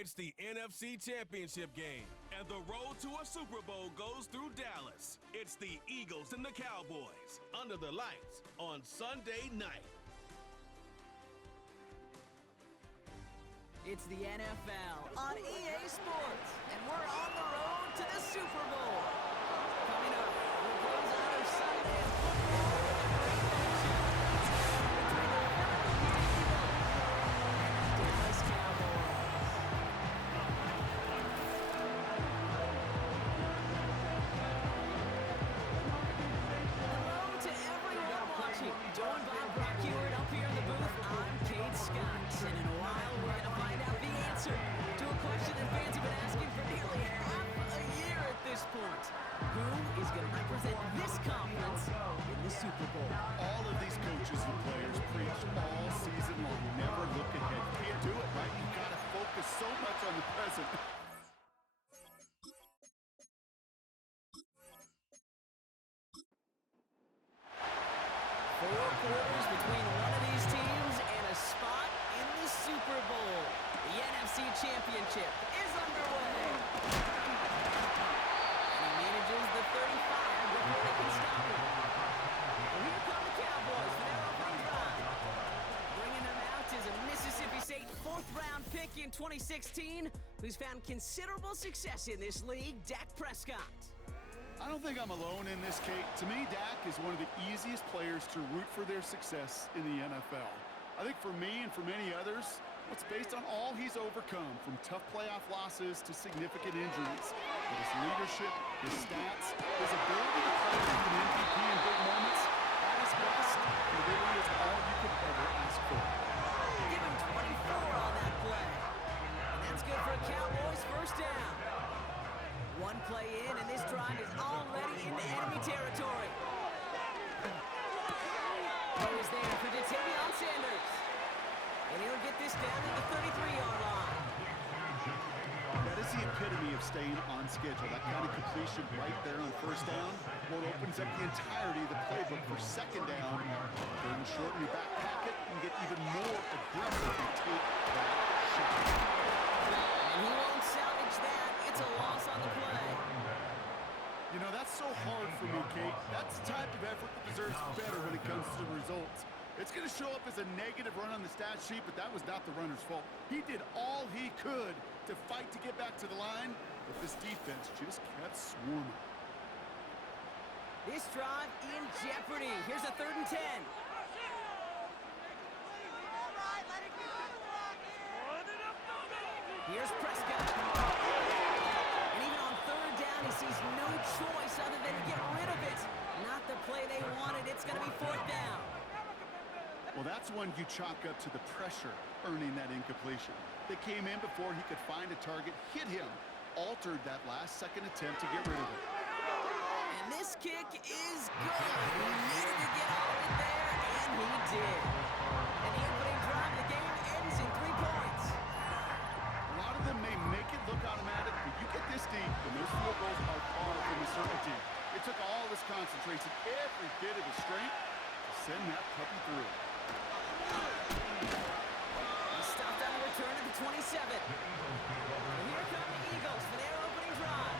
It's the NFC Championship game, and the road to a Super Bowl goes through Dallas. It's the Eagles and the Cowboys under the lights on Sunday night. It's the NFL on EA Sports, and we're on the road to the Super Bowl. Coming up, we'll close out our Sunday football with a great matchup between the Philadelphia Eagles and the Dallas Cowboys. Hello to everyone watching. Joined by Brock Ewart up here in the booth, I'm Kate Scott. And in a while, we're going to find out the answer to a question that fans have been asking for nearly half a year at this point. Who is going to represent this conference in the Super Bowl? All of these coaches and players preach all season long. Never look ahead. You can't do it, right? You've got to focus so much on the present. Four quarters between one of these teams and a spot in the Super Bowl. The NFC Championship is underway. And he manages the 35 before they can stop him. And here come the Cowboys for their opening drive. Bringing them out is a Mississippi State fourth-round pick in 2016 who's found considerable success in this league, Dak Prescott. I don't think I'm alone in this, Kate. To me, Dak is one of the easiest players to root for their success in the NFL. I think for me and for many others, it's based on all he's overcome, from tough playoff losses to significant injuries. But his leadership, his stats, his ability to play like an MVP in big moments, at his best, he really is all you could ever ask for. Give him 24 on that play. And that's good for a Cowboys first down. One play in, and this drive is already into enemy territory. Throw is there for Ja'Tavion Sanders. And he'll get this down to the 33-yard line. That is the epitome of staying on schedule. That kind of completion right there on first down, well, it opens up the entirety of the playbook for second down. Then shorten your back pocket and get even more aggressive and take that shot. And he won't salvage that. It's a loss on the play. You know, that's so hard for me, Kate. That's the type of effort that deserves better when it comes to the results. It's going to show up as a negative run on the stat sheet, but that was not the runner's fault. He did all he could to fight to get back to the line, but this defense just kept swarming. This drive in jeopardy. Here's a 3rd and 10. Here's Prescott. And even on 3rd down, he sees no choice other than to get rid of it. Not the play they wanted. It's going to be 4th down. Well, that's one you chalk up to the pressure earning that incompletion. They came in before he could find a target, hit him, altered that last-second attempt to get rid of it. And this kick is good. He needed to get all of it there, and he did. And the opening drive of the game ends in 3 points. A lot of them may make it look automatic, but you get this deep, and those field goals are far from a certainty. It took all his concentration, every bit of his strength, to send that puppy through. He stopped on a return at the 27. And here come the Eagles for their opening drive.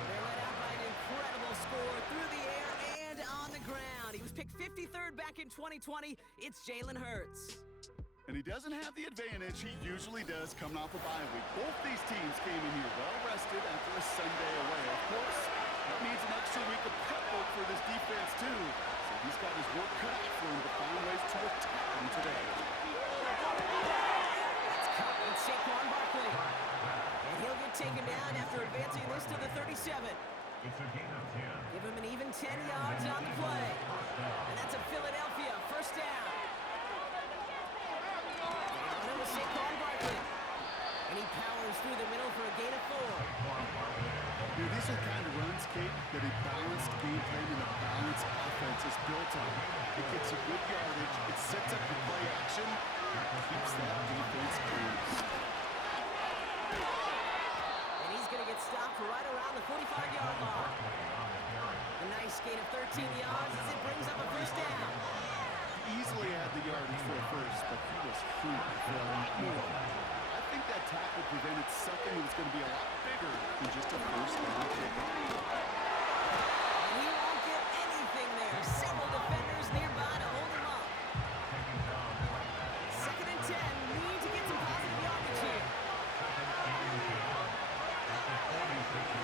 They're led out by an incredible score through the air and on the ground. He was picked 53rd back in 2020. It's Jalen Hurts. And he doesn't have the advantage he usually does coming off a bye week. Both these teams came in here well-rested after a Sunday away. Of course, that means an extra week of prep work for this defense, too. So he's got his work cut out for him to find ways to attack him today. That's caught with Saquon Barkley. And he'll get taken down after advancing this to the 37. Give him an even 10 yards on the play. And that's a Philadelphia first down. Saquon Barkley. And he powers through the middle for a gain of 4. Dude, these are the kind of runs, Kate, that a balanced game plan and a balanced offense is built on. It gets you good yardage, it sets up the play action, and keeps that defense close. And he's going to get stopped right around the 45-yard line. A nice gain of 13 yards as it brings up a first down. Easily had the yardage for a first, but he was hungry for a lot more. I think that tackle prevented it's something that's going to be a lot bigger than just a first down kick. And he won't get anything there. Several defenders nearby to hold him up. 2nd and 10. Need to get some positive yardage here.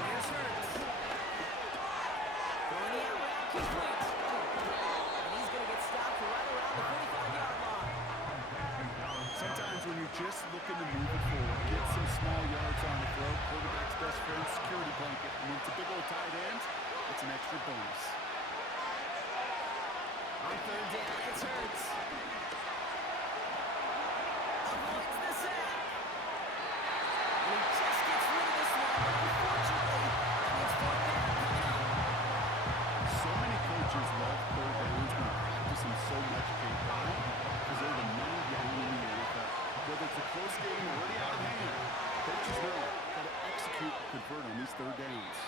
Here's Hurts. Throwing the out route complete. And he's going to get stopped right around the 45-yard line. Sometimes when you're just looking to move it forward, get some small yards on the throw, quarterback's best friend, security blanket. And when it's a big old tight end, it's an extra bonus. On 3rd down, it's Hurts. Avoids the sack. And he just gets rid of this one, but unfortunately, that means 4th down coming up. So many coaches love third downs and practice them so much, Kate. Why? Because they're the main down in the NFL. Whether it's a close game already out of hand, coaches know how to execute and convert on these third downs.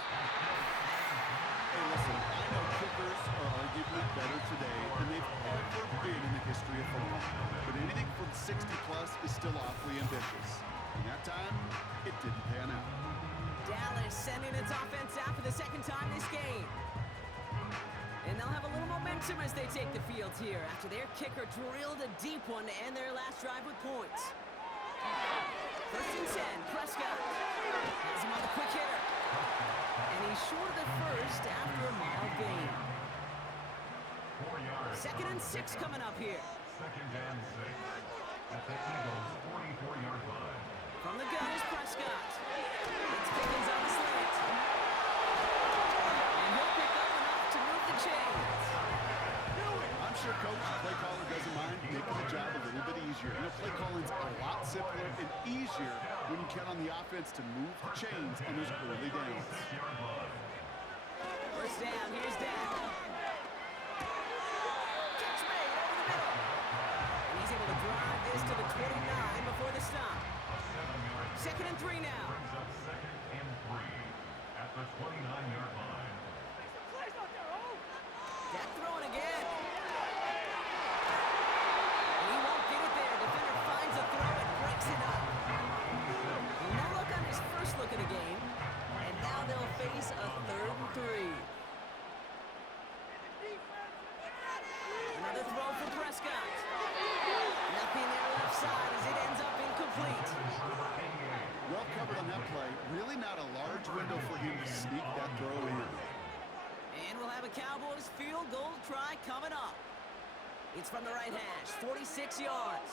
Hey, listen, I know kickers are arguably better today than they've ever been in the history of football. But anything from 60-plus is still awfully ambitious. And that time, it didn't pan out. Dallas sending its offense out for the 2nd time this game. And they'll have a little momentum as they take the field here after their kicker drilled a deep one to end their last drive with points. 1st and 10, Prescott has him on the quick hitter. And he's short of the first after a mild gain. 2nd and 6 coming up here. 2nd and 6 at the Eagles' 44-yard line. From the gun is Prescott. It's Pickens on the slant. And he'll pick up enough to move the chains. I'm sure coach and play caller doesn't mind making the job a little bit easier. You know, play calling's a lot simpler and easier when you count on the offense to move the chains on those early downs. 1st down, here's Dan. Catch made over the middle. And he's able to drive this to the 29 before the stop. 2nd and 3 now. 2nd and 3 at the 29-yard line. Dak throwing again. And he won't get it there. Defender finds a throw and breaks it up. No look on his first look of the game. And now they'll face a 3rd and 3. Another throw for Prescott. Nothing there left side as it ends up incomplete. Well covered on that play. Really not a large window for him to sneak that throw in. And we'll have a Cowboys field goal try coming up. It's from the right hash, 46 yards.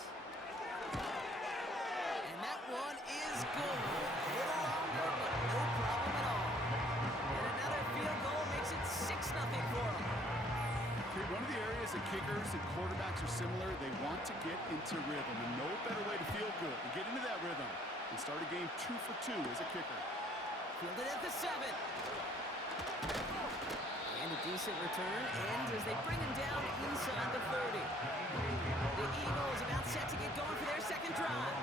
And that one is good. A little longer, but no problem at all. And another field goal makes it 6-0 for them. Okay, one of the areas that kickers and quarterbacks are similar, they want to get into rhythm. And no better way to feel good to get into that rhythm and start a game 2 for 2 as a kicker. Fielded at the 7. And a decent return ends as they bring him down inside the 30. The Eagles about set to get going for their 2nd drive.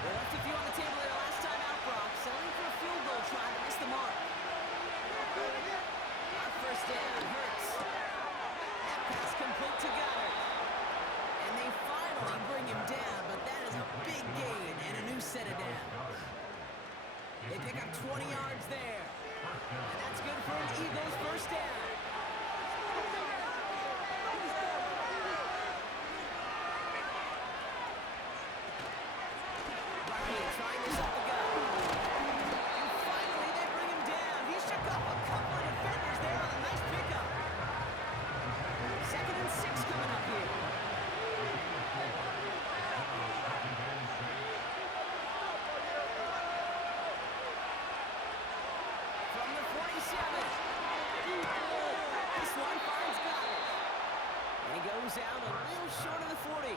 They left a few on the table their last time out, Brock, settling for a field goal try to miss the mark. Our 1st down, Hurts. That pass complete to Goddard. And they finally bring him down, but that is a big gain and a new set of downs. They pick up 20 yards there. And that's good for an Eagles 1st down. Barkley trying this up the gut. And finally they bring him down. He shook off a couple of defenders there on a nice pickup. 2nd and 6 coming up here. From the 47. This one finds Goddard. And he goes out a little short of the 40.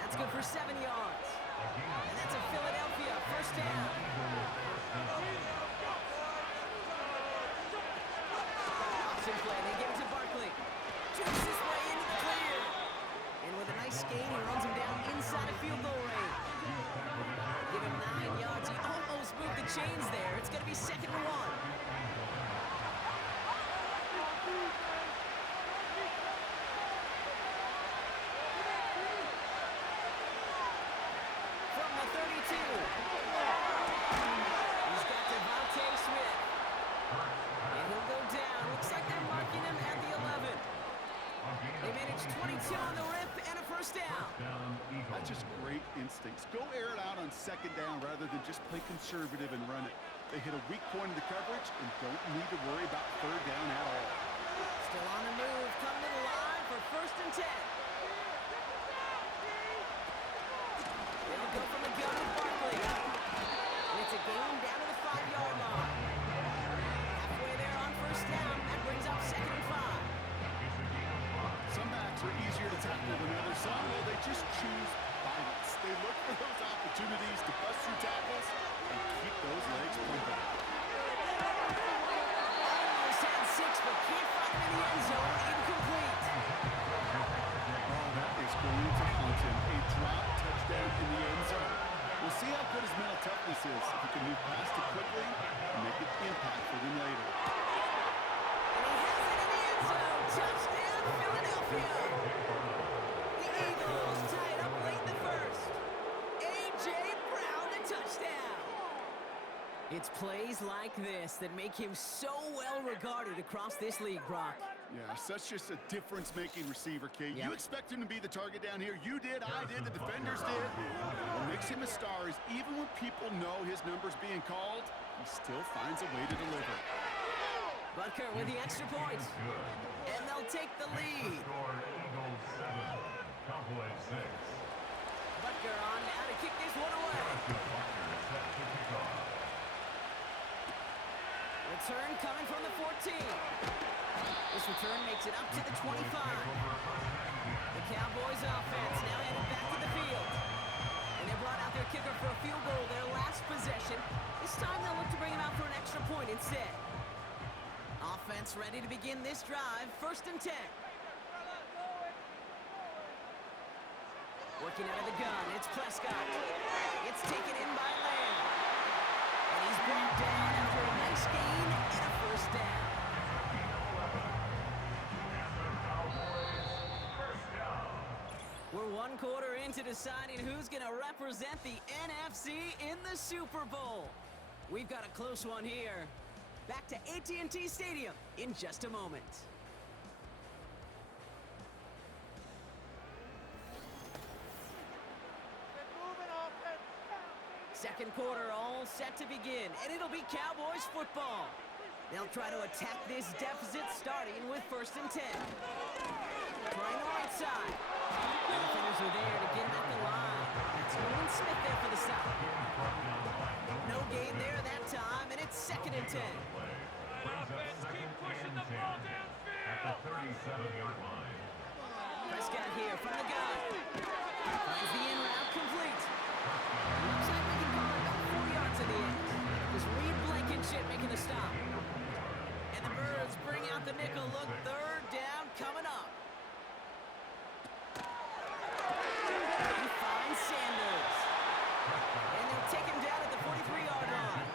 That's good for 7 yards. And that's a Philadelphia 1st down. Option play. They give it to Barkley. Jukes his way into the clear. And with a nice gain, he runs him down inside of field goal range. Give him 9 yards. He almost moved the chains there. It's going to be 2nd and 1. From the 32, go air it out on second down rather than just play conservative and run it. They hit a weak point in the coverage and don't need to worry about third down at all. Still on the move, coming to the line for 1st and 10. They'll go from the gun with Barkley. And it's a gain down to the 5-yard line. Halfway there on 1st down, that brings up 2nd and 5. Some backs are easier to tackle than others. Some, well, they just choose violence. They look for those opportunities to bust through tackles and keep those legs pumping. Almost had 6, but can't find him in the end zone. Incomplete. Oh, that is going to haunt him. A drop touchdown in the end zone. We'll see how good his mental toughness is. If he can move past it quickly and make an impact for them later. And he has it in the end zone. Touchdown, Philadelphia. The Eagles tie it up late in the 1st. A.J. Brown, the touchdown. It's plays like this that make him so well regarded across this league, Brock. Yeah, such just a difference-making receiver, Kate. Yep. You expect him to be the target down here. You did, I did, the defenders did. What makes him a star is even when people know his number's being called, he still finds a way to deliver. Butker with the extra point. And they'll take the lead. Score Eagles 7, Cowboys 6. Butker on now to kick this one away. Set to kick off. Return coming from the 14. This return makes it up to the 25. The Cowboys offense now headed back to the field. And they brought out their kicker for a field goal their last possession. This time they'll look to bring him out for an extra point instead. Offense ready to begin this drive. 1st and 10. Working out of the gun, it's Prescott. It's taken in by Lamb. And he's brought down after a nice gain and a 1st down. We're 1 quarter into deciding who's going to represent the NFC in the Super Bowl. We've got a close one here. Back to AT&T Stadium in just a moment. Second quarter all set to begin, and it'll be Cowboys football. They'll try to attack this deficit starting with 1st and 10. Trying the right side. The defenders are there to get him at the line. That's Nolan Smith there for the stop. No gain there that time, and it's 2nd and 10. Offense, keep pushing the ball downfield. At the 37-yard line. Prescott here from the gun. Finds the in route complete. Looks like we can call it about 4 yards in the end. It was Reed Blankenship making the stop. And the Birds bring out the nickel look. 3rd down coming up. He finds Sanders. And they'll take him down at the 43-yard line.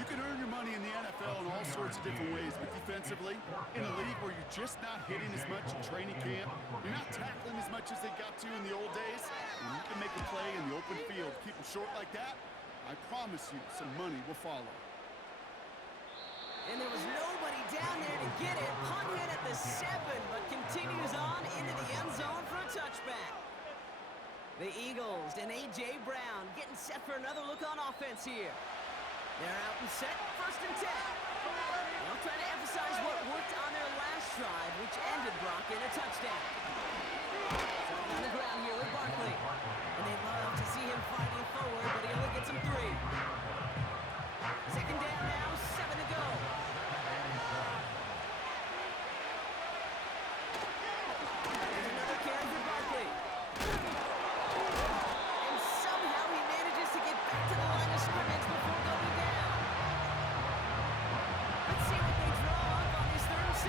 You can earn your money in the NFL in all sorts of different ways, but defensively, in a league where you're just not hitting as much in training camp, you're not tackling as much as they got to in the old days, and you can make a play in the open field, keep them short like that, I promise you some money will follow. And there was nobody down there to get it. Punt in at the 7, but continues on into the end zone for a touchback. The Eagles and A.J. Brown getting set for another look on offense here. They're out and set, 1st and 10. They'll try to emphasize what worked on their last drive, which ended Brock in a touchdown. So on the ground here with Barkley. And they'd love to see him fighting forward, but he only gets him 3. 2nd down now, 7 to go. There's another carry for Barkley. And somehow he manages to get back to the line of scrimmage before going down. Let's see what they draw up on this 3rd and 7.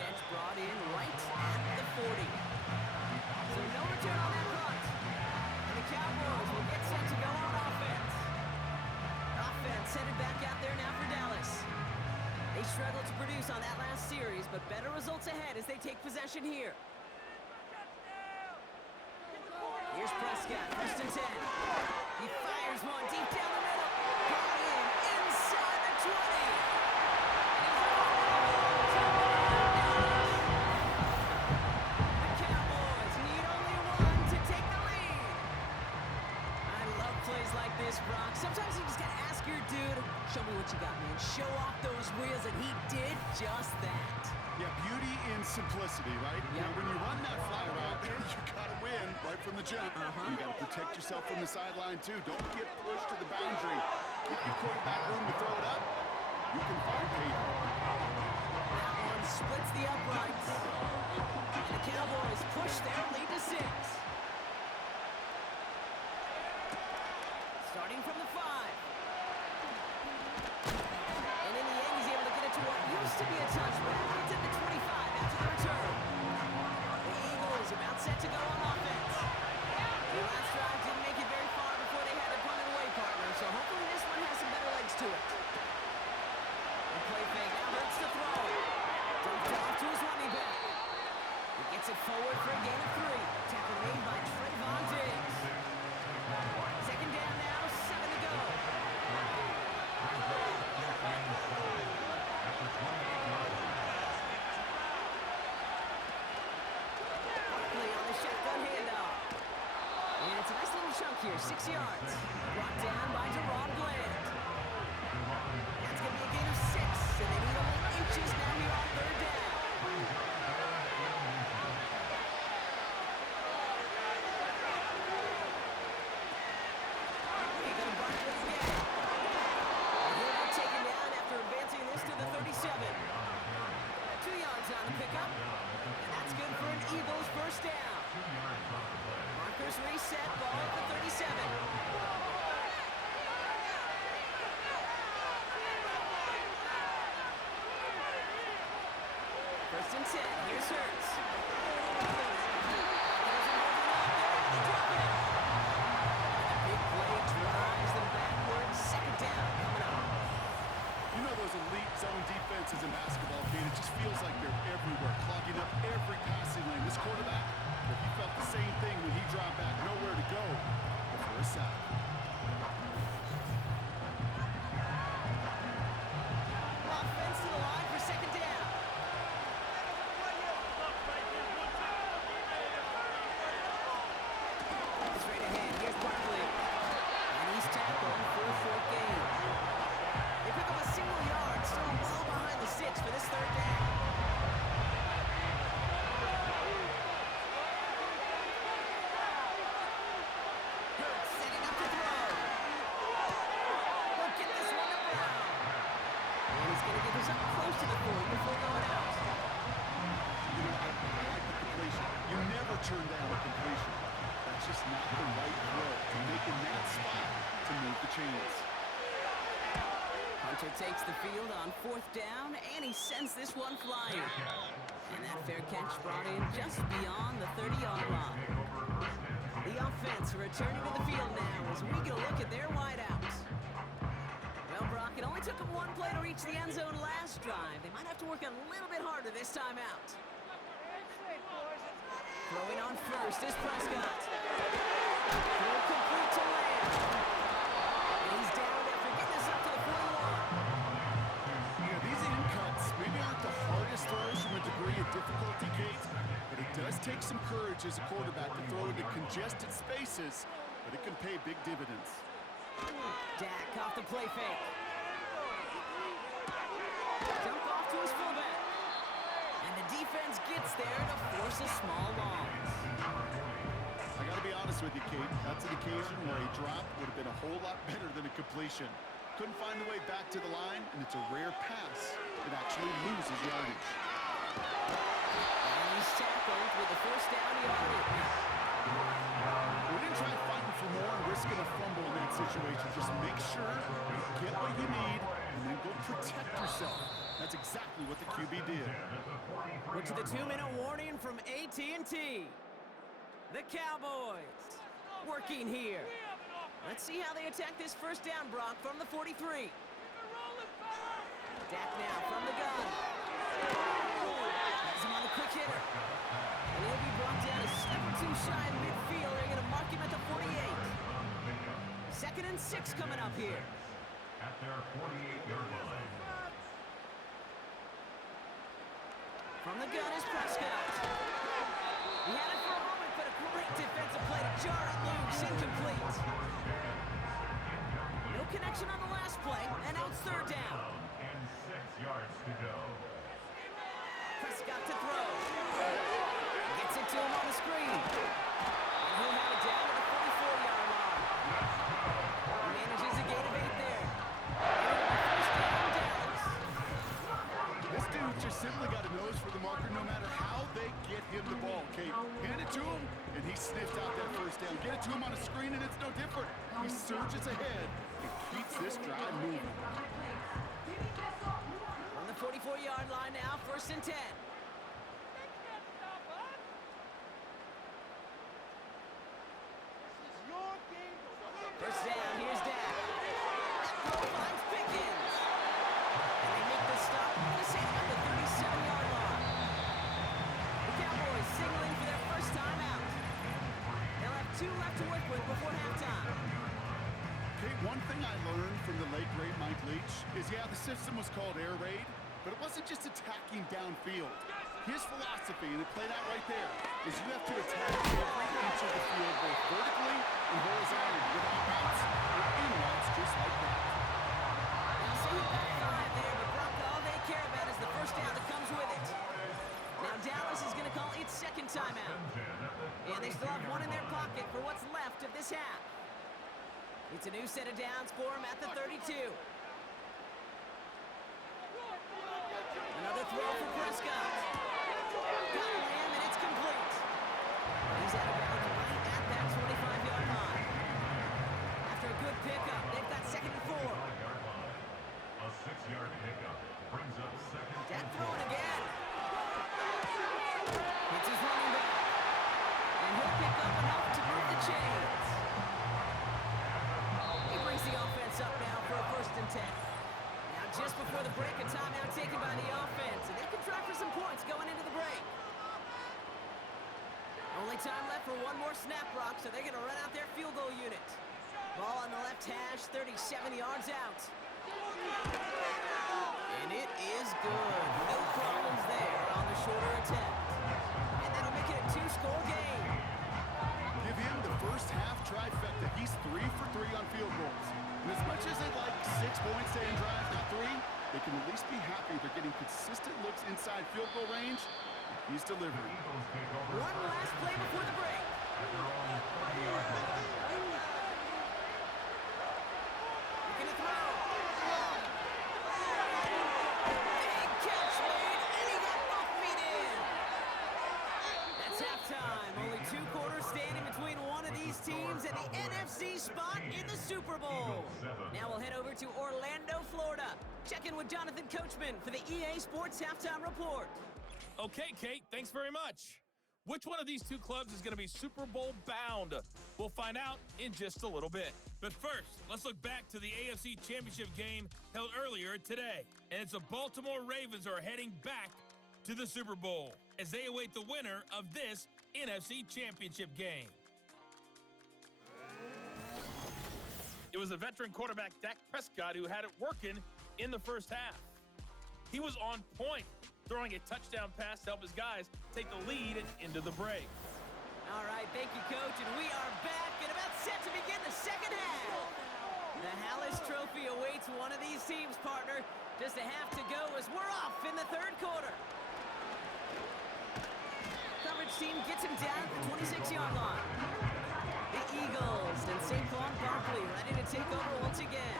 catch brought in right at the 40. So no return on that punt. And the Cowboys will get set to go on offense. Offense headed back out there now for Dallas. They struggled to produce on that last series, but better results ahead as they take possession here. Here's Prescott, 1st and 10. He fires one deep down the middle. Brought in inside the 20. The Cowboys need only one to take the lead. I love plays like this, Brock. Sometimes you just gotta ask your dude, show me what you got, man. Show off those wheels, and he did just that. Yeah, beauty in simplicity, right? Yep. Now, when you run that fly route, you gotta win right from the jump. You gotta protect yourself from the sideline, too. Don't get pushed to the boundary. If your quarterback room to throw it up, you can find Peyton. That one splits the uprights. And the Cowboys push their lead to 6. Starting from the 5. And in the end, he's able to get it to what used to be a touchback. It's at the 25 after the return. The Eagles about set to go on offense. The last drive didn't make it very far before they had to punt it away, partner. So hopefully this one has some better legs to it. The play fake now hurts the throw. Dumped off to his running back. He gets it forward for a gain of 3. Tackle made by Trayvon Diggs. Second down now, 7 to go. Barkley on the shotgun handoff. And it's a nice little chunk here, 6 yards. Brought down by Deron Bland. That's going to be a gain of 6, and they need only inches now here on 3rd down. They go to Barkley again. And he'll be taken down after advancing this to the 37. 2 yards on the pickup. And that's good for an Eagles 1st down. Markers reset, ball at the 37. First and 10. Here's Hurts. Big play drives them backwards. 2nd down coming up. You know those elite zone defenses in basketball, Kate, it just feels like they're everywhere, clogging up every passing lane. This quarterback, well, he felt the same thing when he dropped back, nowhere to go before a sack. Offense to the line for 2nd down. Straight ahead, here's Barkley. And he's tackled for a 4th gain. They pick up a single yard, still well behind the 6 for this 3rd down. Hurts setting up to throw. He'll get this one to Brown. And he's going to get this up close to the 40 before going out. You know, I like the completion. You never turn down a completion. That's just not the right throw to make in that spot to move the chains. Hunter takes the field on 4th down, and he sends this one flying. And that fair catch brought in just beyond the 30-yard line. The offense returning to the field now as we get a look at their wideouts. Well, Brock, it only took them one play to reach the end zone last drive. They might have to work a little bit harder this time out. Throwing on first is Prescott. Throw complete to Lamb. And he's down after getting this up to the 41. Yeah, these in cuts maybe aren't the hardest throws from a degree of difficulty, Kate, but it does take some courage as a quarterback to throw into congested spaces, but it can pay big dividends. Dak off the play fake. Dump off to his fullback. And the defense gets there to force a small loss. I gotta be honest with you, Kate. That's an occasion where a drop would have been a whole lot better than a completion. Couldn't find the way back to the line, and it's a rare pass that actually loses yardage. And he's tackled with the 1st down yardage. We didn't try fighting for more and risking a fumble in that situation. Just make sure you get what you need and then go protect yourself. That's That's exactly what the QB did. We're to the 2-minute warning from AT&T. The Cowboys working here. Let's see how they attack this first down, Brock, from the 43. Dak now from the gun. Has him on the quick hitter. And he'll be brought down a step or two shy of midfield. They're going to mark him at the 48. 2nd and 6 coming up here. At their 48-yard line. From the gun is Prescott. He had it for a moment, but a great defensive play to jar it loose. Incomplete. No connection on the last play, and now it's 3rd down. And 6 yards to go. Prescott to throw. Gets it to him on the screen. And he'll have it down to the 44-yard line. He manages a gain of 8 there. First down, Dallas. This dude just simply got a nose for the marker no matter how they get him the ball, Kate. Hand it to him, and he sniffed out that first down. Get it to him on a screen, and it's no different. He surges ahead and keeps this drive moving. On the 44-yard line now, 1st and 10. First down, here's Dak. That throw finds Pickens. And they make the stop for the same at the 37-yard line. The Cowboys signaling for their first time out. They'll have 2 left to work with before halftime. Kate, one thing I learned from the late, great Mike Leach is, yeah, the system was called air raid, but it wasn't just attacking downfield. His philosophy, and it played out right there, is you have to attack every inch of the field, both vertically and horizontally, without routes or in routes just like that. Now, so he got 5 there, but Brock, all they care about is the first down that comes with it. Now, Dallas is going to call its 2nd timeout. And they still have 1 in their pocket for what's left of this half. It's a new set of downs for him at the 32. Another throw for Prescott. Got Lamb, and it's complete. He's out of bounds right at that 25-yard line. After a good pickup, they've got 2nd and 4. A 6-yard pickup brings up 2nd and 4. Dak throwing again. It's his running back. And he'll pick up enough to move the chains. He brings the offense up now for a 1st and 10. Now just before the break, a timeout taken by the offense. And they can try for some points going into the break. Only time left for 1 more snap, Brock, so they're going to run out their field goal unit. Ball on the left hash, 37 yards out. And it is good. No problems there on the shorter attempt. And that'll make it a 2-score game. Give him the first half trifecta. He's 3 for 3 on field goals. And as much as they'd like 6 points to end drive, not 3, they can at least be happy they're getting consistent looks inside field goal range. He's delivering. 1 last play before the break. Looking to throw. Big catch made, and he got both feet in. That's halftime. Only 2 quarters standing between one of these teams and the NFC spot in the Super Bowl. Now we'll head over to Orlando, Florida. Check in with Jonathan Coachman for the EA Sports Halftime Report. Okay, Kate, thanks very much. Which one of these 2 clubs is going to be Super Bowl bound? We'll find out in just a little bit. But first, let's look back to the AFC Championship game held earlier today. And it's the Baltimore Ravens who are heading back to the Super Bowl as they await the winner of this NFC Championship game. It was the veteran quarterback Dak Prescott who had it working in the first half. He was on point, throwing a touchdown pass to help his guys take the lead into the break. All right, thank you, Coach, and we are back and about set to begin the second half. The Hallis Trophy awaits one of these teams, partner. Just a half to go as we're off in the 3rd quarter. Coverage team gets him down at the 26-yard line. The Eagles and Saquon Barkley ready to take over once again.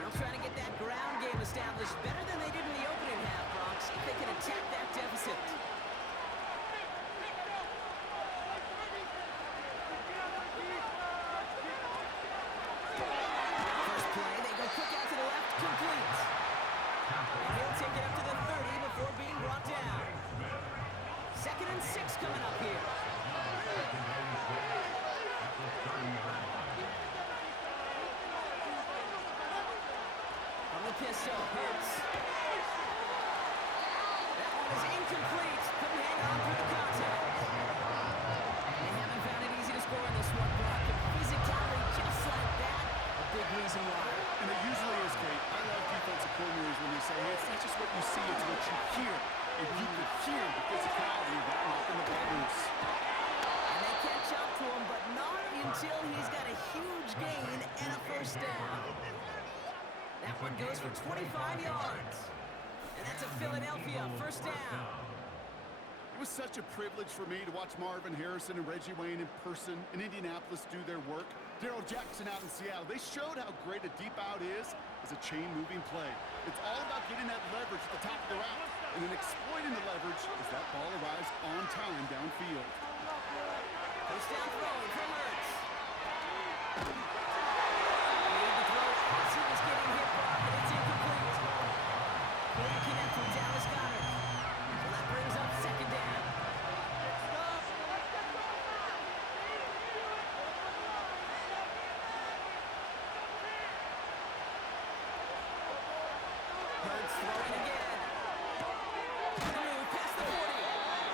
They'll try to get that ground game established better than they did in the opening half, Bronx, if they can attack that deficit. First play, they go quick out to the left, complete. And he'll take pistol. Hurts. That one is incomplete. Couldn't hang on through the contact. They haven't found it easy to score in this one, Brock. And physicality just like that, a big reason why. And it usually is, Kate. I love defensive coordinators when they say, hey, it's not just what you see, it's what you hear. And you could hear the physicality of that knocking the ball loose. And they catch up to him, but not until he's got a huge gain and a first down. That one goes for 25 yards. And that's a Philadelphia first down. It was such a privilege for me to watch Marvin Harrison and Reggie Wayne in person in Indianapolis do their work. Darrell Jackson out in Seattle. They showed how great a deep out is as a chain-moving play. It's all about getting that leverage at the top of the route and then exploiting the leverage as that ball arrives on time downfield. First down throwing from Hurts. Made the throw as he was getting hit, Brock, and it's incomplete. Couldn't connect with Dallas Goedert. So that brings up second down. Hurts throwing again. Through past the 40.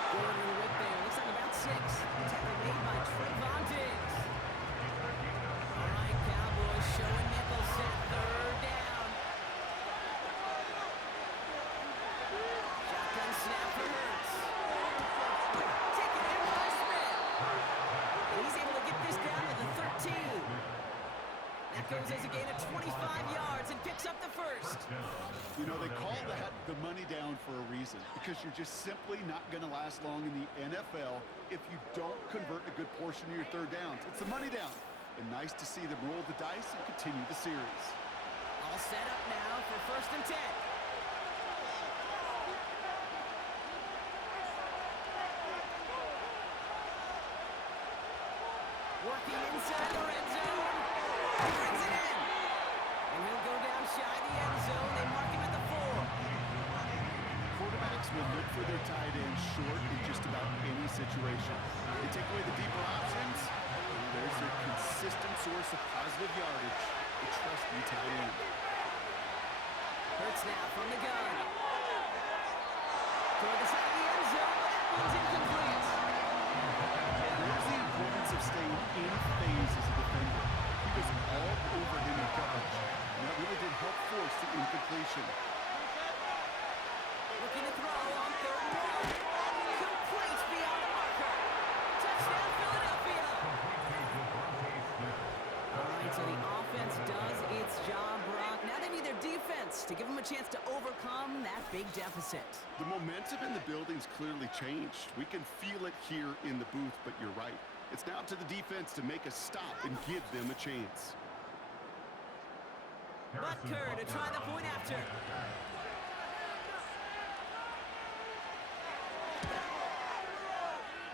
Going to the whip there. Looks like about 6. Tackle made by Trayvon Diggs. All right, Cowboys showing nickel set. Third down. Shotgun snap for Hurts. Taken in by Smith. And he's able to get this down to the 13. That goes as a gain of 25 yards and picks up the first. You know, they call that the money down for a reason, because you're just simply not going to last long in the NFL if you don't convert a good portion of your third downs. It's the money down. And nice to see them roll the dice and continue the series. All set up now for first and 10. Working inside the red zone. He brings it in. And he'll go down shy the end zone. They mark him at the 4. Quarterbacks will look for their tight end short in just about any situation. They take away the deeper options, and there's their consistent source of positive yardage, the trusty tight end. Hurts now from the gun. Toward the side of the end zone, but that one's incomplete. There's the importance of staying in phase as a defender. He was all over him in coverage, and that really did help force the incompletion. Looking to throw on third and 1. Complete beyond the marker. Touchdown, Philadelphia. All right, so the offense does its job, Brock. Now they need their defense to give them a chance to overcome that big deficit. The momentum in the building's clearly changed. We can feel it here in the booth, but you're right. It's now to the defense to make a stop and give them a chance. Butker to try the point after.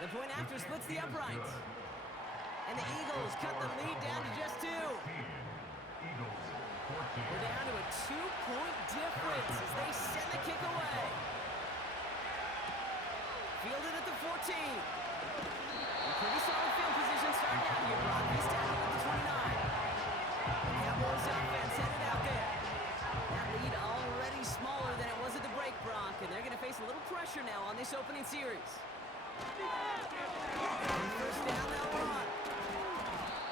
The point after splits the uprights. And the Eagles cut the lead down to just 2. We're down to a 2-point difference as they send the kick away. Fielded at the 14. A pretty solid field position starting out here, Brock. He's tackled at the 29. The Cowboys offense headed out there. That lead already smaller than it was at the break, Brock, and they're going to face a little pressure now on this opening series. First down, they'll run.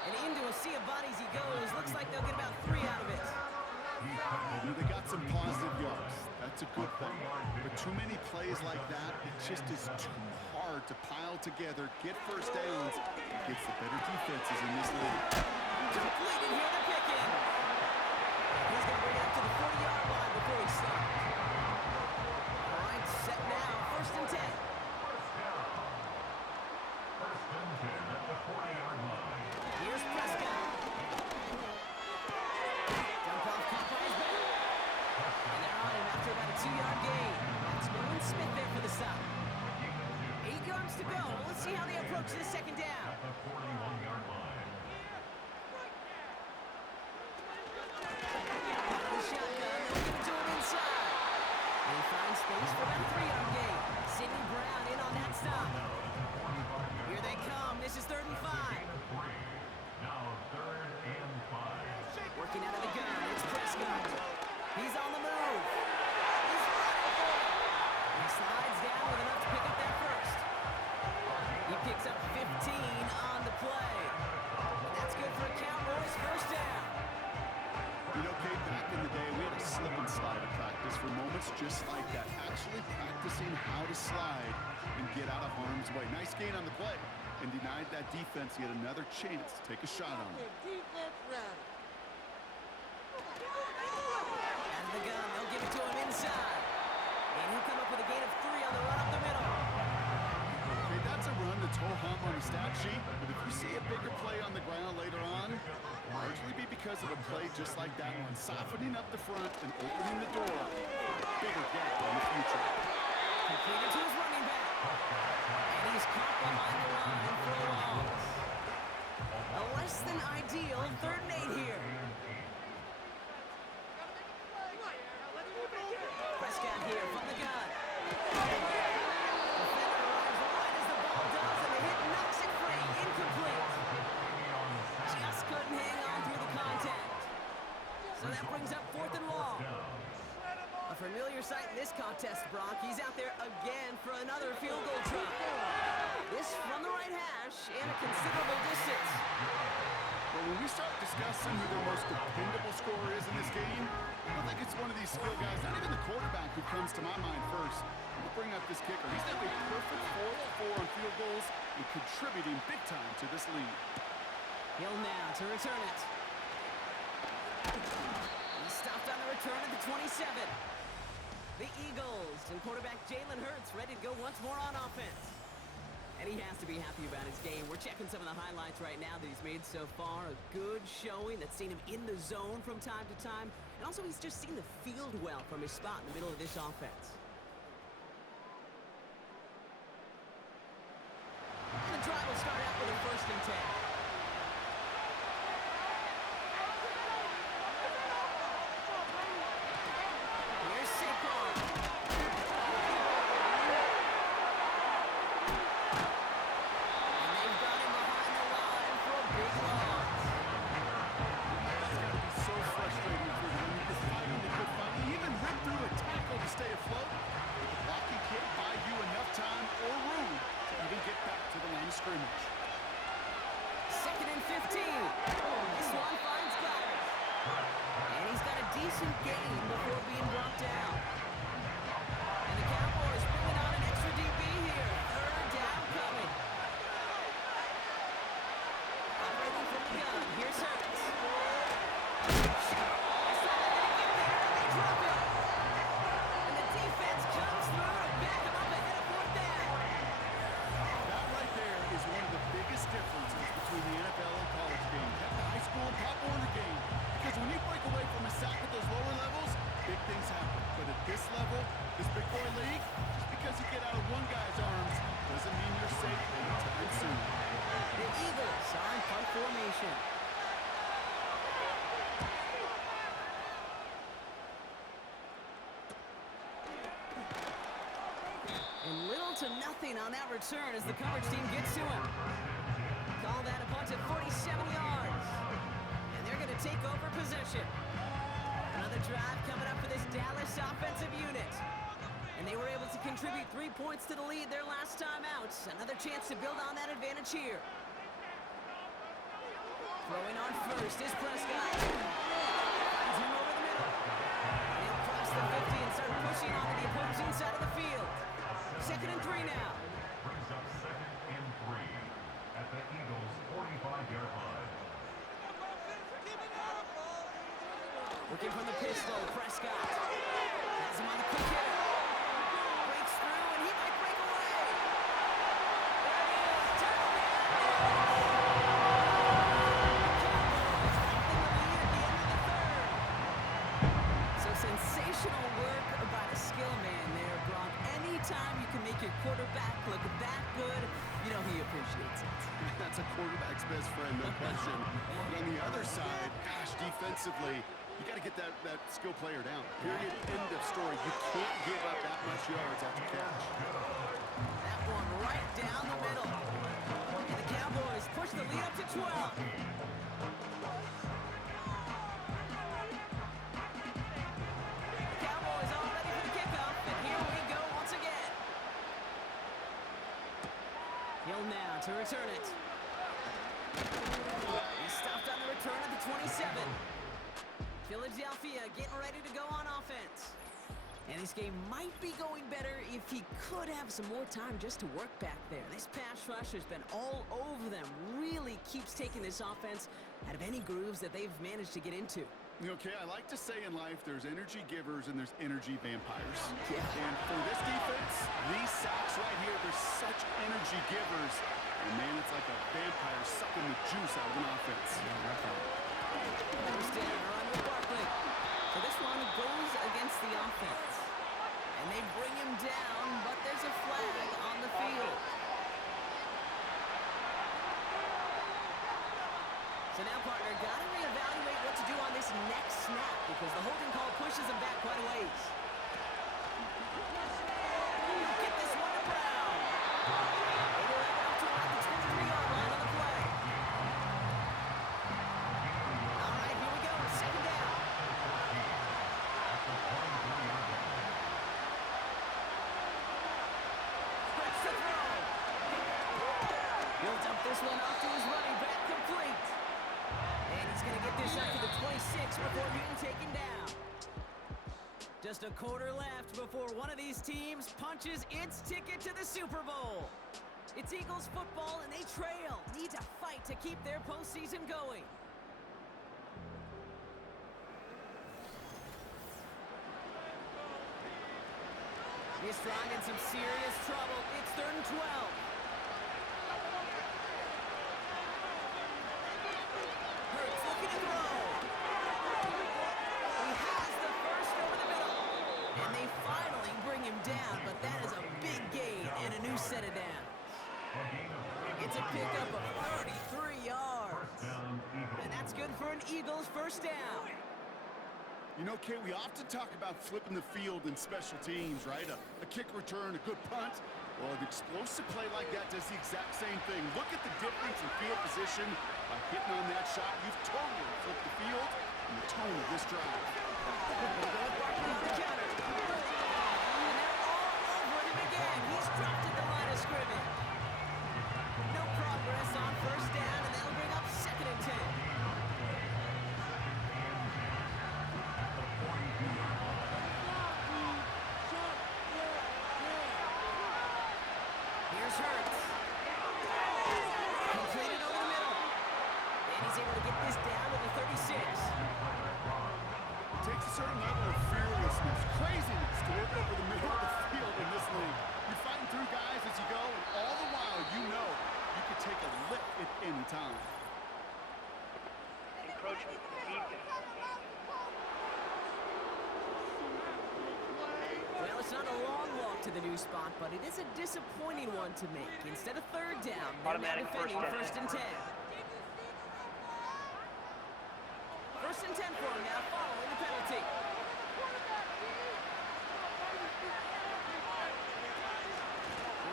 And into a sea of bodies he goes. Looks like they'll get about 3 out of it. You know, they got some positive yards. That's a good thing. But too many plays like that, it just is too hard to pile together, get first downs, against the better defenses in this league. Completed here to Pickens. He's going to bring it up to the 40-yard line before he stops. All right, set now. First and 10. Here's Prescott. Dump off caught by his back. And they're on him after about a 2-yard gain. That's Nolan Smith there for the stop. 8 yards to go. Let's see how they approach this second down. At the 41-yard line. The shotgun, they'll give it to him inside. They find space for about a 3-yard gain. Sidney Brown in on that stop. Here they come. This is 3rd and 5. Now 3rd and 5. Working out of the gun. It's Prescott. He's on the just like that, actually practicing how to slide and get out of harm's way. Nice gain on the play and denied that defense yet another chance to take a shot on it. Out of the gun, they'll give it to him inside. And he'll come up with a gain of 3 on the run up the middle. Okay, that's a run that's ho-hum on the stat sheet, but if you see a bigger play on the ground later on, largely be because of a play just like that one, softening up the front and opening the door. Bigger gap in the future. Completed to his running back. And he's caught behind the line for a loss. A less than ideal 3rd and 8 here. Prescott here from the gun. Defender arrives wide as the ball does, and the hit knocks it free. Incomplete. Just couldn't hang on through the contact. So that brings up 4th and long. A familiar sight in this contest, Brock. He's out there again for another field goal try. This from the right hash and a considerable distance. Well, when we start discussing who the most dependable scorer is in this game, I don't think it's one of these skill guys, not even the quarterback, who comes to my mind first. We'll bring up this kicker. He's got a perfect 4 for 4 on field goals and contributing big time to this lead. Hill now to return it. He stopped on the return at the 27. The Eagles and quarterback Jalen Hurts ready to go once more on offense. And he has to be happy about his game. We're checking some of the highlights right now that he's made so far. A good showing that's seen him in the zone from time to time. And also he's just seen the field well from his spot in the middle of this offense. And the drive will start out with a 1st and 10. Here's Saquon. And they've got him behind the line for a big loss. It's got to be so frustrating for him. When you're fighting the good fight, you even rip through a tackle to stay afloat. But the blocking can't buy you enough time or room to even get back to the line of scrimmage. 2nd and 15. This one finds Goddard. And he's got a decent gain before being brought down. And the Cowboys bringing on an extra DB here. 3rd down coming. Operating from the gun. Here's Hurts. That's not going to get there, and they drop it. And the defense comes through to back him up ahead of 4th down. That right there is one of the biggest differences between the NFL and college game. That high school and Pop Warner game. Because when you break away from a sack at those lower levels, big things happen. But at this level, this big boy league, just because you get out of one guy's arms doesn't mean you're safe anytime soon. The Eagles are in punt formation. And little to nothing on that return as the coverage team gets to him. Call that a punt at 47 yards. And they're going to take over possession. Another drive coming up for this Dallas offensive unit. And they were able to contribute 3 points to the lead their last time out. Another chance to build on that advantage here. Throwing on first is Prescott. Finds him over the middle. And he'll cross the 50 and start pushing onto the opposing side of the field. 2nd and 3 now. Brings up 2nd and 3 at the Eagles' 45-yard line. Looking from the pistol, Prescott. Has him on the quick hitter. Breaks through, and he might break away. There it is. Touchdown. Cowboys taking the lead at the end of the 3rd. So sensational work by the skill man there, Brock. Anytime you can make your quarterback look that good, you know he appreciates it. That's a quarterback's best friend, no question. But on the other side, gosh, defensively, you got to get that skill player down. Period. End of story. You can't give up that much yards after catch. That one right down the middle. And the Cowboys push the lead up to 12. The Cowboys all ready for the kickoff, and here we go once again. Hill now to return it. He stopped on the return at the 27. Philadelphia getting ready to go on offense. And this game might be going better if he could have some more time just to work back there. This pass rush has been all over them. Really keeps taking this offense out of any grooves that they've managed to get into. Okay, I like to say in life there's energy givers and there's energy vampires. Yeah. And for this defense, these sacks right here, they're such energy givers. And man, it's like a vampire sucking the juice out of an offense. First down, run with Barkley. So this one goes against the offense. And they bring him down, but there's a flag on the field. So now, partner, got to reevaluate what to do on this next snap because the holding call pushes him back quite a ways. Get this one to Brown. They go up to about the 23-yard line on the play. All right, here we go. Second down. Spreads the throw. He'll dump this one off to his running back, complete. And he's going to get this up to the 26 before being taken down. Just a quarter left before one of these teams punches its ticket to the Super Bowl. It's Eagles football, and they trail. Need to fight to keep their postseason going. He's drawn in some serious trouble. It's 3rd and 12. Hurts looking to throw. He has the first over the middle. And they finally bring him down, but that is a big gain and a new set of downs. It's a pickup of 33 yards. And that's good for an Eagles first down. You know, Kay, we often talk about flipping the field in special teams, right? A kick return, a good punt. Well, an explosive play like that does the exact same thing. Look at the difference in field position by hitting on that shot. You've totally flipped the field and the tone of this drive. And they're all over him again. He's dropped at the line of scrimmage. No progress on first down, and they'll bring up 2nd and 10. Here's Hurts. Completed over the middle. And he's able to get this down to the 36. It takes a certain level of fearlessness, craziness to work over the middle of the field in this league. You're fighting through guys as you go, and all the while you know you could take a lick at any time. Encroachment from the defense. Well, it's not a long walk to the new spot, but it is a disappointing one to make. Instead of 3rd down, they're now Automatic defending first 1st and down. 10. 1st and 10 for him now, following the penalty.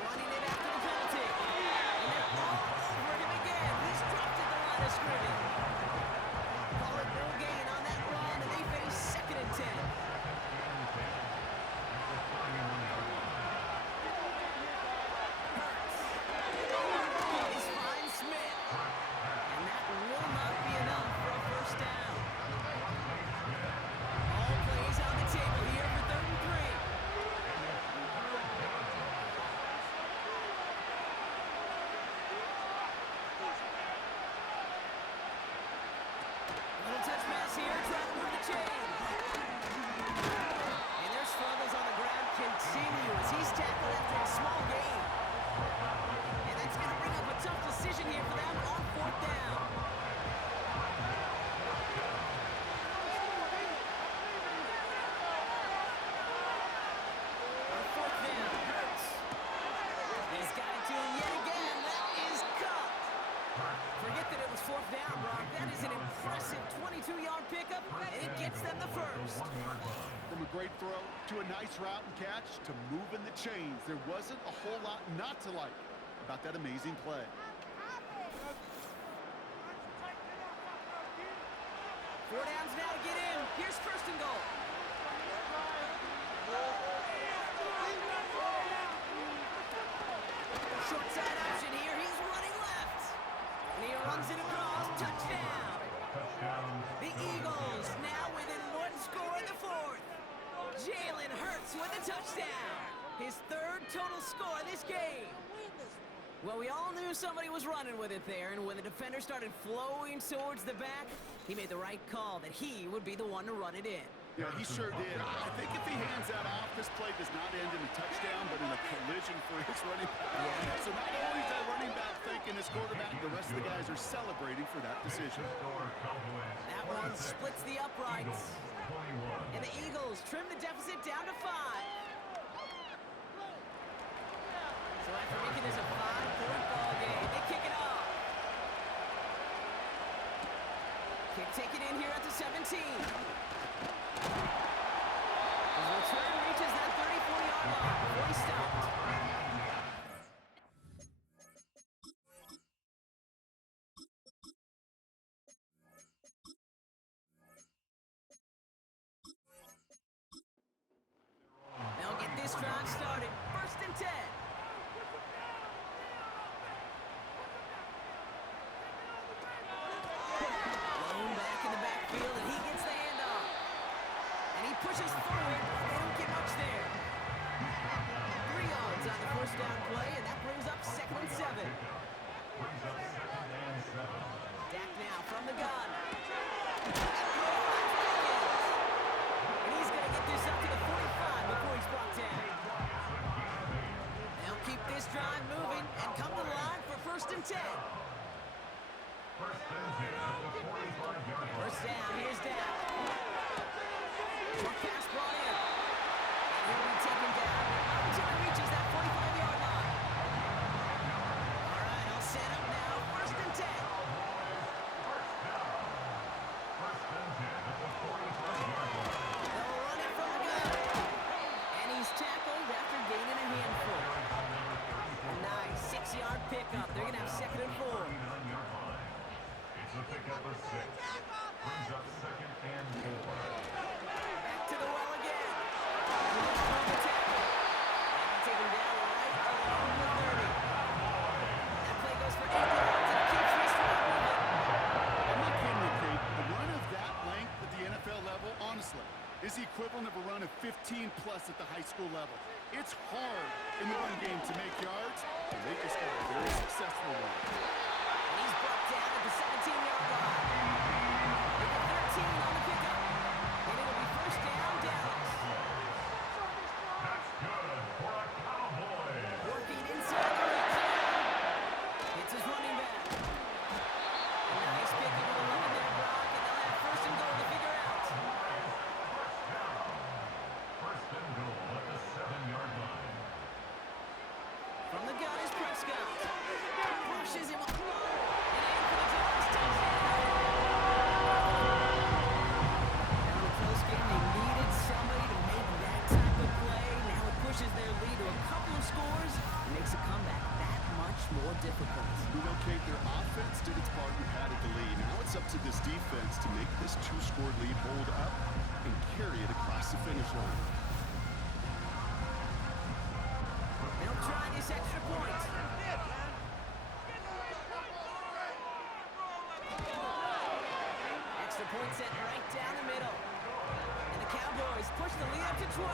Running it after the penalty. And they're all over him again. He's dropped at the line of scrimmage. Call it no gain on that run, and they face 2nd and 10. He's finds Smith. And that will not be enough for a first down. All plays on the table here for 3rd and 3. Little touch pass here, trying to move the chain. And their struggles on the ground continue as he's tackled after a small gain. And that's going to bring up a tough decision here for them on 4th down. On 4th down, Hurts. He's got it to him yet again. That is cut. Forget that it was 4th down, Brock. That is an impressive 22-yard pickup, and it gets them the first. From a great throw to a nice route and catch to moving the chains, there wasn't a whole lot not to like about that amazing play. 4 downs now to get in. Here's 1st and goal. Short side option here. He's running left. And he runs it across. Touchdown. The Eagles now within 1 score in the 4th. Jalen Hurts with a touchdown. His third total score this game. Well, we all knew somebody was running with it there, and when the defender started flowing towards the back, he made the right call that he would be the one to run it in. Yeah, he sure did. I think if he hands that off, this play does not end in a touchdown, but in a collision for his running back. Yeah. So not only is that running back thinking his quarterback, the rest of the guys are celebrating for that decision. That one splits the uprights. And the Eagles trim the deficit down to 5. So after making this a 5-point ball game, they kick it off. Kick taken in here at the 17. His return reaches that 34-yard line before he stopped. They'll get this drive started. 1st and 10. Blown back in the backfield, and he gets the handoff. And he pushes forward, but they don't get much there. 3 yards on the 1st down play, and that brings up 2nd and 7. Dak now from the gun. And he's going to get this up to the 45 before he's brought down. They'll keep this drive moving and come to the line for 1st and 10. First down, here's Dak. Short pass brought in. And he'll be taken down until he reaches that 45-yard line. All right, all set up now. 1st and 10. They'll run it from the gun. And he's tackled after gaining a handful. A nice 6-yard pickup. They're going to have 2nd and 4. It's a pickup of 6. Brings up 2nd and 4. Back to the well again. From the tackle. And take him down right along the 30. That play goes for 8 yards and keeps this drive moving. I'm not kidding you, Kate. A run of that length at the NFL level, honestly, is the equivalent of a run of 15-plus at the high school level. It's hard in the run game to make yards, and they just got a very successful one. And he's brought down at the 17-yard line. They get 13 on the pickup. And it'll be 1st down, Dallas. That's good for a Cowboy. Working inside the red zone. Hits his running back. A nice pickup of the 11 there, Brock, and they'll have 1st and goal to figure out. First and goal at the 7-yard line. From the gun is Prescott. Pushes him up. And in for the Dallas touchdown. Now in a close game, they needed somebody to make that type of play. Now it pushes their lead to a couple of scores and makes a comeback that much more difficult. You know, Kate, their offense did its part and padded the lead. Now it's up to this defense to make this 2-score lead hold up and carry it across the finish line. They'll try this extra point. Extra point set right down the middle. And the Cowboys push the lead up to 12.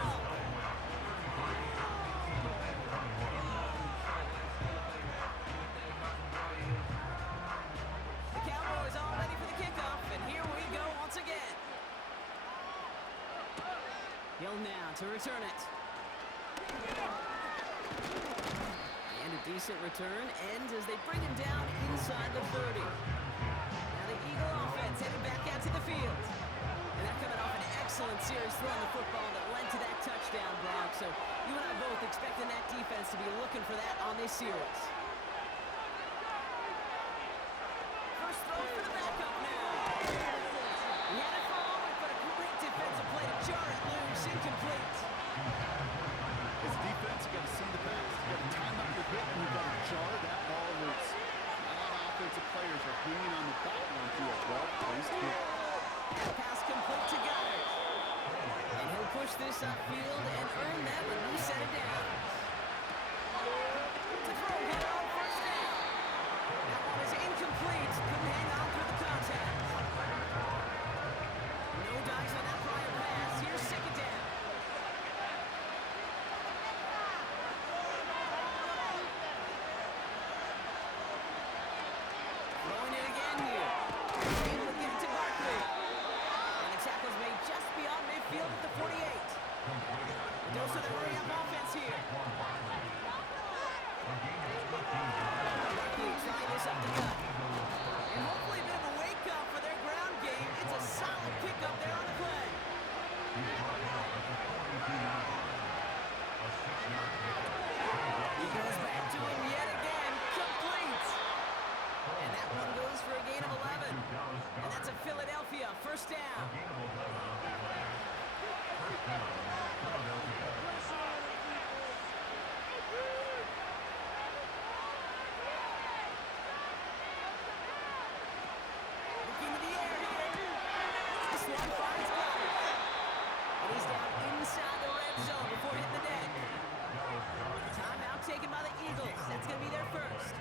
The Cowboys all ready for the kickoff, and here we go once again. Hill now to return it. And a decent return ends as they bring him down inside the 30. Now the Eagle offense headed back out to the field. And that coming off an excellent series throwing the football that led to that touchdown, Brock. So you and I both expecting that defense to be looking for that on this series. First throw for the backup now. He had it for a moment, but a great defensive play to jar it loose, incomplete. As a defense, you got to see the pass. You got to time up your hit, and you got to jar that ball loose. Not all offensive players are hanging on the back line through a well-placed hit. Pass complete to Goddard. And he'll push this upfield and earn that when we set it down. To throw here on 1st down. That one is incomplete. Couldn't hang on through the contact. No dice on that prior pass. Here's 2nd down. here. Barkley trying this up the gut. And hopefully a bit of a wake-up for their ground game. It's a solid pickup there on the play. He goes back to him yet again. Complete. And that one goes for a gain of 11. And that's a Philadelphia first down. Looking to the air here. This one finds Goddard. And he's down inside the red zone before hitting the deck. Timeout taken by the Eagles. That's going to be their first.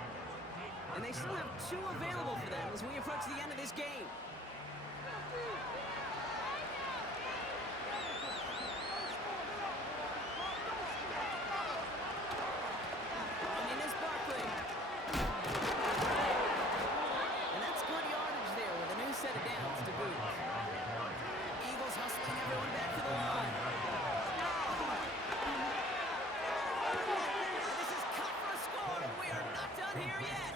And they still have 2 available for them as we approach the end of this game. And is Barkley. And that's good yardage there with a new set of downs to boot. Eagles hustling everyone back to the line. This is cut for a score, and we are not done here yet.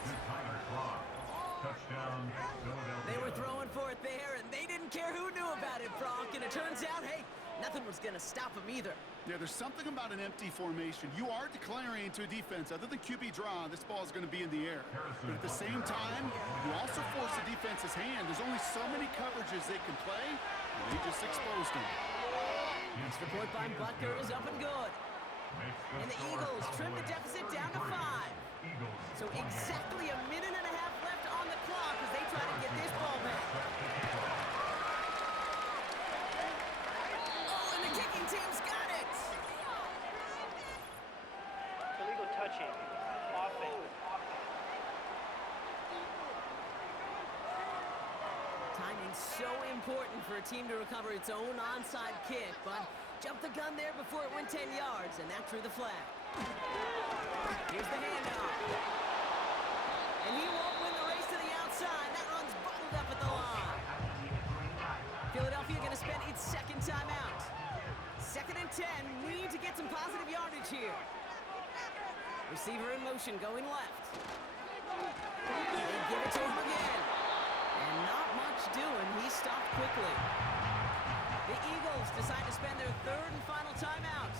They were throwing for it there, and they didn't care who knew about it, Brock. And it turns out, hey, nothing was going to stop them either. Yeah, there's something about an empty formation. You are declaring to a defense, other than QB draw, this ball is going to be in the air. But at the same time, you also force the defense's hand. There's only so many coverages they can play, and they just exposed them. Extra point by Butker is up and good. And the Eagles trim the deficit down to 5. So exactly a minute and a half left on the clock as they try to get this ball back. Oh, and the kicking team's got it. Illegal touching. Offense. Timing's so important for a team to recover its own onside kick, but jumped the gun there before it went 10 yards, and that drew the flag. Here's the handoff. And he won't win the race to the outside. That run's bottled up at the line. Philadelphia going to spend its second timeout. 2nd and 10. Need to get some positive yardage here. Receiver in motion going left. They give it to him again. And not much doing. He stopped quickly. The Eagles decide to spend their 3rd and final timeout.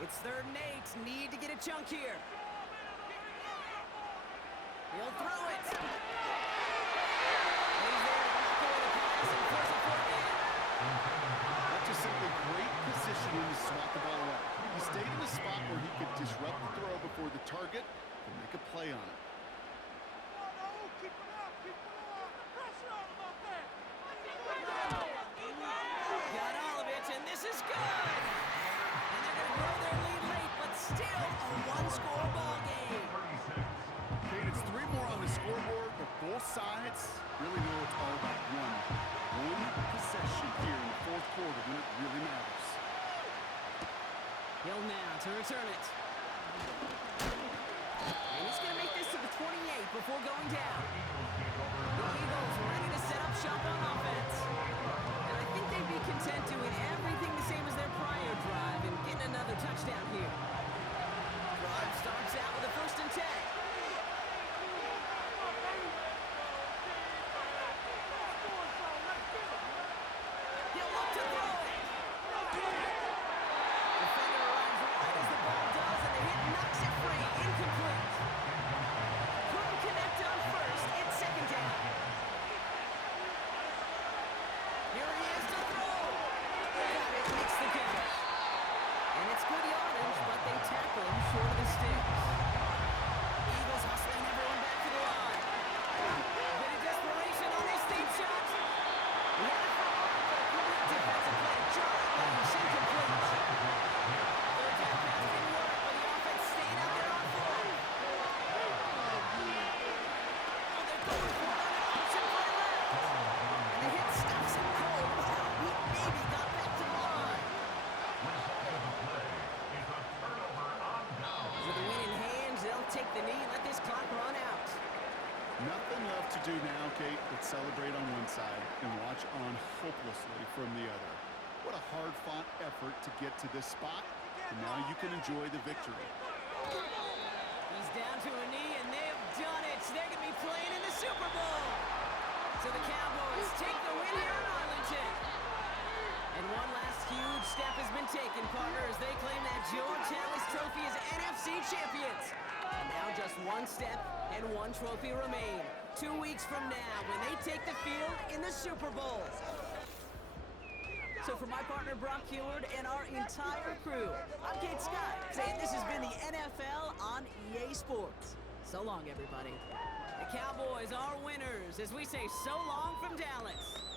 It's 3rd and 8. Need to get a chunk here. He'll throw it. And he's there to knock away the pass and force a 4th down. That's just simply great positioning to swat the ball away. He stayed in a spot where he could disrupt the throw before the target and make a play on it. Got all of it, and this is good. And they're going to grow their lead late, but still a 1-score ball game. Okay, it's 3 more on the scoreboard, but both sides really know it's all about one possession here in the 4th quarter when it really matters. Hill now to return it. And he's going to make this to the 28 before going down. The Eagles ready to set up shop on offense. And I think they'd be content doing everything the same as their prior drive and getting another touchdown here. Drive starts out with a 1st and 10. He'll look to throw it. Defender arrives right as the ball does, and the hit knocks it free. Incomplete. Couldn't connect on 1st. It's 2nd down. Here he is to throw. Got it. Makes the catch. And it's good yardage, but they tackle him short of the sticks. Eagles hustling everyone back to the line. Bit of desperation on this deep shot. He had it for a moment, but a complete defensive play to Charlie Lewis. Incomplete. Third down pass didn't work, but the offense stayed out there on 4th. Oh, they're going for it on an option play left. And the hit stops him cold. Wow, he maybe got back to the line. With the win in hands, they'll take the knee and let this clock run out. Nothing left to do now, Kate, but celebrate on one side and watch on hopelessly from the other. What a hard-fought effort to get to this spot. and now you can enjoy the victory. He's down to a knee, and they've done it. They're going to be playing in the Super Bowl. So the Cowboys take the win here in Arlington. And one last huge step has been taken, partner, as they claim that George Haley's trophy as NFC champions. And now just one step and one trophy remain. 2 weeks from now when they take the field in the Super Bowl. So for my partner Brock Heward and our entire crew, I'm Kate Scott, saying this has been the NFL on EA Sports. So long, everybody. The Cowboys are winners as we say so long from Dallas.